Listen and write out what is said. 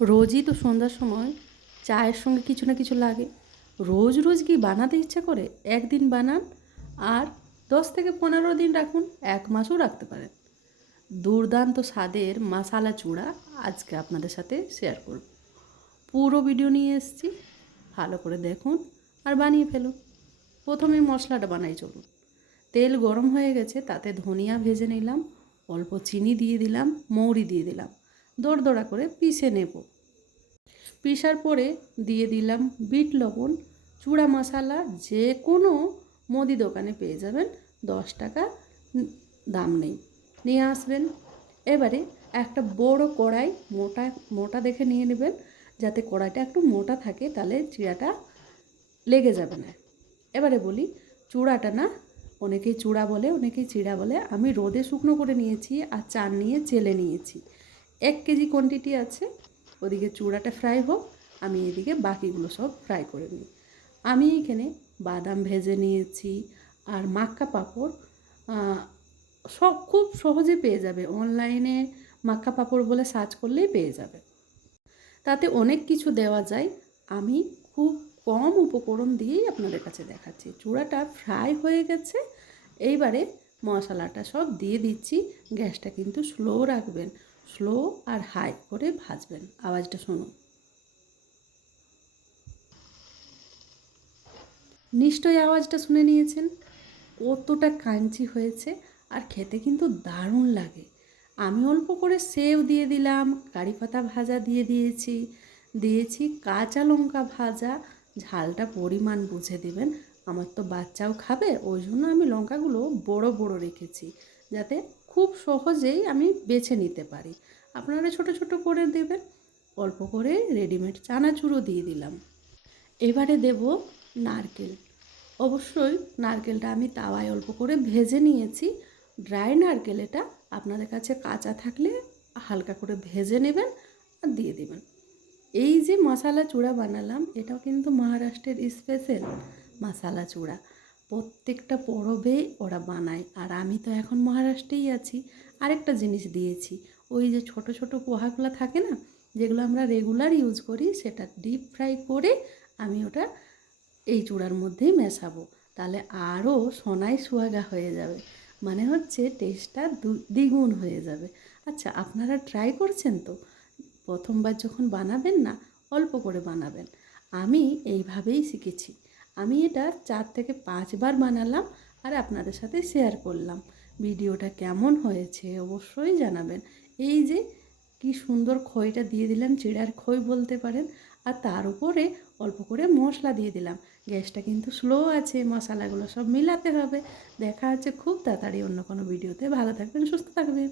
রোজই তো সন্ধ্যার সময় চায়ের সঙ্গে কিছু না কিছু লাগে। রোজ রোজ কি বানাতে ইচ্ছা করে? একদিন বানান আর 10 থেকে 15 দিন রাখুন, 1 মাসও রাখতে পারেন। দুর্দান্ত স্বাদের মশালা চূড়া আজকে আপনাদের সাথে শেয়ার করব। পুরো ভিডিও নিয়ে এসেছি, ভালো করে দেখুন আর বানিয়ে ফেলুন। প্রথমে মশলাটা বানাই চলুন। তেল গরম হয়ে গেছে, তাতে ধনিয়া ভেজে নিলাম, অল্প চিনি দিয়ে দিলাম, মৌরি দিয়ে দিলাম, দরদরা করে পিষে নেব। পিষার পরে দিয়ে দিলাম বিট লবণ, চূড়া মশলা যে কোনো মুদি দোকানে পেয়ে যাবেন, 10 টাকা দাম নেই, নিয়ে আসবেন। এবারে একটা বড় কড়াই, মোটা মোটা দেখে নিয়ে নেবেন, যাতে কড়াইটা একটু মোটা থাকে, তাহলে চিড়াটা লেগে যাবে না। এবারে বলি, চূড়াটা না, অনেকেই চূড়া বলে, অনেকেই চিড়া বলে, আমি রোদে শুকনো করে নিয়েছি আর চাল নিয়ে চেলে নিয়েছি। 1 কেজি কোয়ান্টিটি আছে। ওদিকে চূড়াটা ফ্রাই হোক, আমি এদিকে বাকিগুলো সব ফ্রাই করে নিই। আমি এখানে বাদাম ভেজে নিয়েছি আর মাক্কা পাঁপড়, সব খুব সহজে পেয়ে যাবে, অনলাইনে মাক্কা পাঁপড় বলে সার্চ করলেই পেয়ে যাবে। তাতে অনেক কিছু দেওয়া যায়, আমি খুব কম উপকরণ দিয়েই আপনাদের কাছে দেখাচ্ছি। চূড়াটা ফ্রাই হয়ে গেছে, এইবারে মশলাটা সব দিয়ে দিচ্ছি। গ্যাসটা কিন্তু স্লো রাখবেন, স্লো আর হাই করে ভাজবেন। আওয়াজটা শুনুন, নিশ্চয়ই আওয়াজটা শুনে নিয়েছেন কতটা ক্রাঞ্চি হয়েছে, আর খেতে কিন্তু দারুণ লাগে। আমি অল্প করে সেও দিয়ে দিলাম, কারি পাতা ভাজা দিয়ে দিয়েছি কাঁচা লঙ্কা ভাজা। ঝালটা পরিমাণ বুঝে দেবেন, আমার তো বাচ্চাও খাবে, ওই জন্য আমি লঙ্কাগুলো বড় বড় রেখেছি, যাতে খুব সহজেই আমি বেছে নিতে পারি। আপনারা ছোট ছোট করে দেবেন। অল্প করে রেডিমেড চানাচুরও দিয়ে দিলাম। এবারে দেব নারকেল। অবশ্যই নারকেলটা আমি তাওয়ায় অল্প করে ভেজে নিয়েছি, ড্রাই নারকেল এটা। আপনাদের কাছে কাঁচা থাকলে হালকা করে ভেজে নেবেন আর দিয়ে দেবেন। এই যে মশালা চূড়া বানালাম, এটাও কিন্তু মহারাষ্ট্রের স্পেশাল মশালা চূড়া। প্রত্যেকটা পরবেই ওরা বানায়, আর আমি তো এখন মহারাষ্ট্রেই আছি। আরেকটা জিনিস দিয়েছি, ওই যে ছোট ছোট পোহাগুলো থাকে না, যেগুলো আমরা রেগুলার ইউজ করি, সেটা ডিপ ফ্রাই করে আমি ওটা এই চূড়ার মধ্যেই মেশাবো, তাহলে আরও সোনাই সুহাগা হয়ে যাবে। মানে হচ্ছে টেস্টটা দ্বিগুণ হয়ে যাবে। আচ্ছা, আপনারা ট্রাই করছেন তো? প্রথমবার যখন বানাবেন না, অল্প করে বানাবেন। আমি এইভাবেই শিখেছি। আমি এটা 4 থেকে 5 বার বানালাম আর আপনাদের সাথে শেয়ার করলাম। ভিডিওটা কেমন হয়েছে অবশ্যই জানাবেন। এই যে কি সুন্দর খইটা দিয়ে দিলাম, চিড়ার খই বলতে পারেন, আর তার উপরে অল্প করে মশলা দিয়ে দিলাম। গ্যাসটা কিন্তু স্লো আছে, মশলাগুলো সব মিলাতে হবে। দেখা হচ্ছে খুব তাড়াতাড়ি অন্য কোনো ভিডিওতে। ভালো থাকবেন, সুস্থ থাকবেন।